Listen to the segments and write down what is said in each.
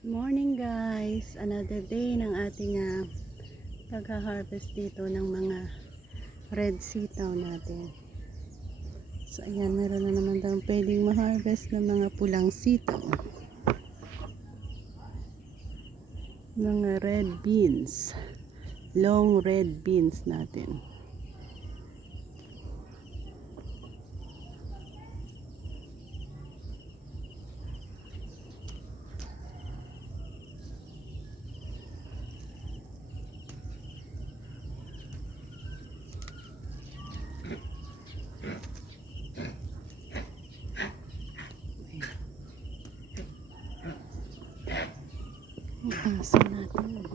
Morning guys, another day ng ating pagha-harvest dito ng mga red sitaw natin. So ayan, meron na naman daw pwedeng ma-harvest ng mga pulang sitaw, mga red beans, long red beans natin. Ang aso natin.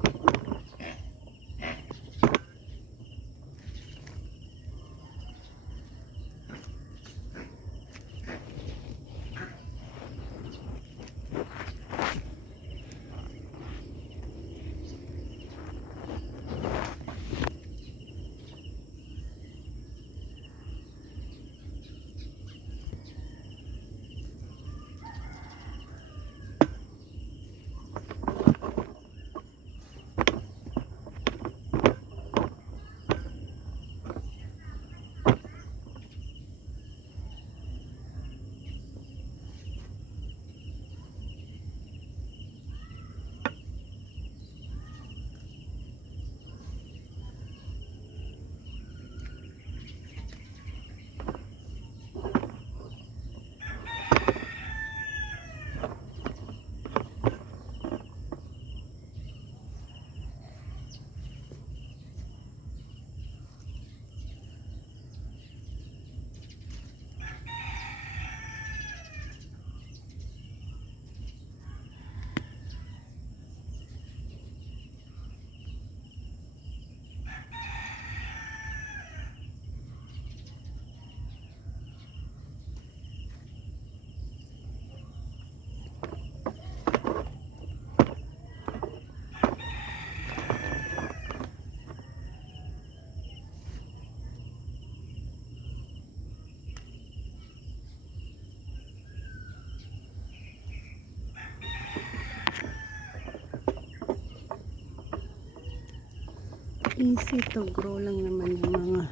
Easy to grow lang naman yung mga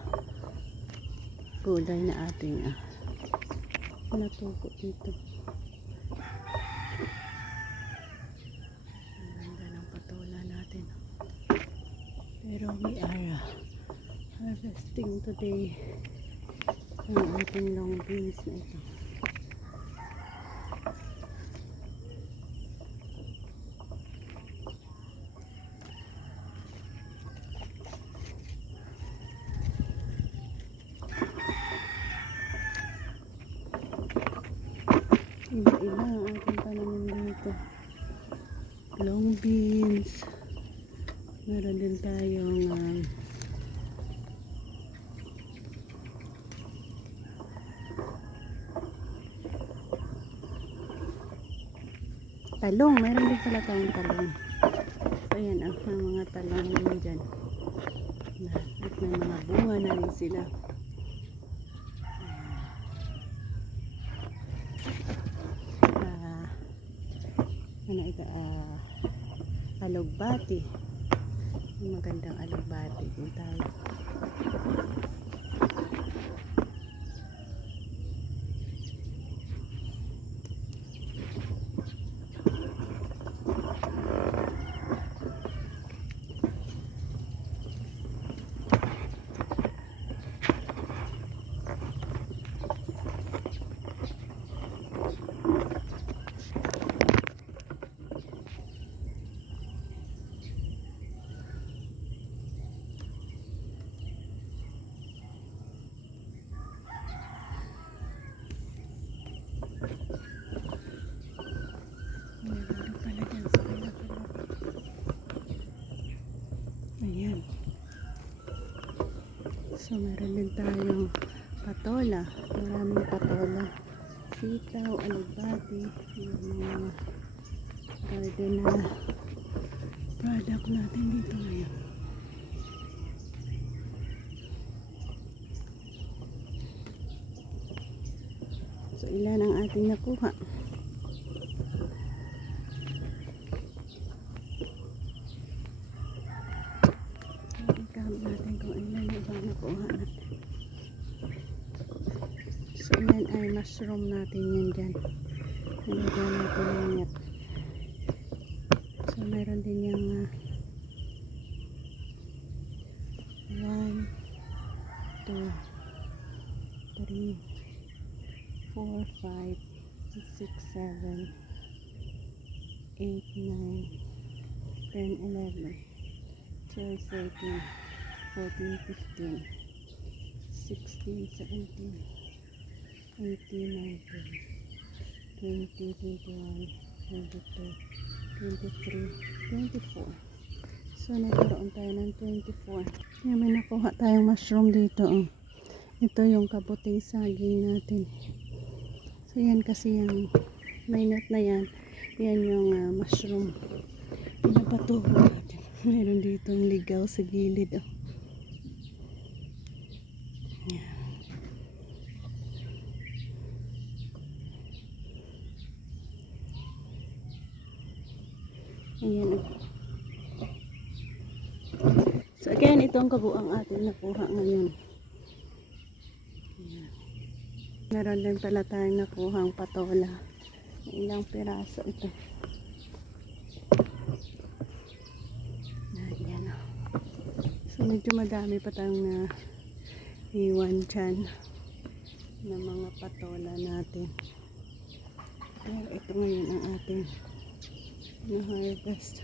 gulay na ating natubo dito. Ang ganda ng patola natin. Pero we are harvesting today ang ating long beans na ito. Iba-iba ang ating panamin dito. Long beans. Meron din tayong talong. Meron din pala tayong talong. So ayan ang mga talong din dyan. At may mga bunga na rin sila. Alugbati, magandang alugbati din tayo. Ayan. So meron din tayong patola. Maraming patola. Sitaw, alugbati. Yung mga garden na product natin dito ngayon. So ilan ang ating nakuha. Count natin kung ilan yung ibang nakuha natin. So yan ay mushroom natin yan dyan. Nilagyan natin yung net. So meron din yung 1, 2, 3, 4, 5, 6, 7, 8, 9, 10, 11, 12, 13, 14, 15, 16, 17, 18, 19, 20, 21, 22, 23, 24. So nagkaroon tayo ng 24. Kaya may nakuha tayong mushroom dito. Oh. Ito yung kabuting saging natin. So yan kasi yung may net na yan. Yan yung mushroom. Pinapatuho natin. Meron dito yung ligaw sa gilid. Oh. Yan. Ayan. Oh. So again, ito ang kabuang ating nakuha ngayon. Ayan. Meron din pala tayong nakuhang patola. Ilang piraso ito. Ayan. So medyo madami pa tayong na iwan dyan na mga patola natin. Pero ito ngayon ang ating na-harvest.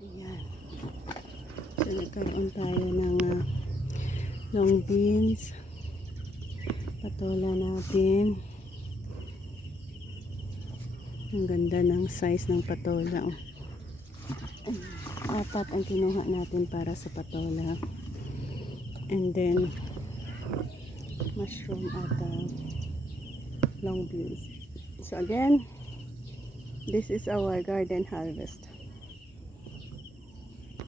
Ayan. So nagkaroon tayo ng long beans. Patola natin. Ang ganda ng size ng patola. Apat ang kinuha natin para sa patola. And then mushroom at long beans. So again, this is our garden harvest.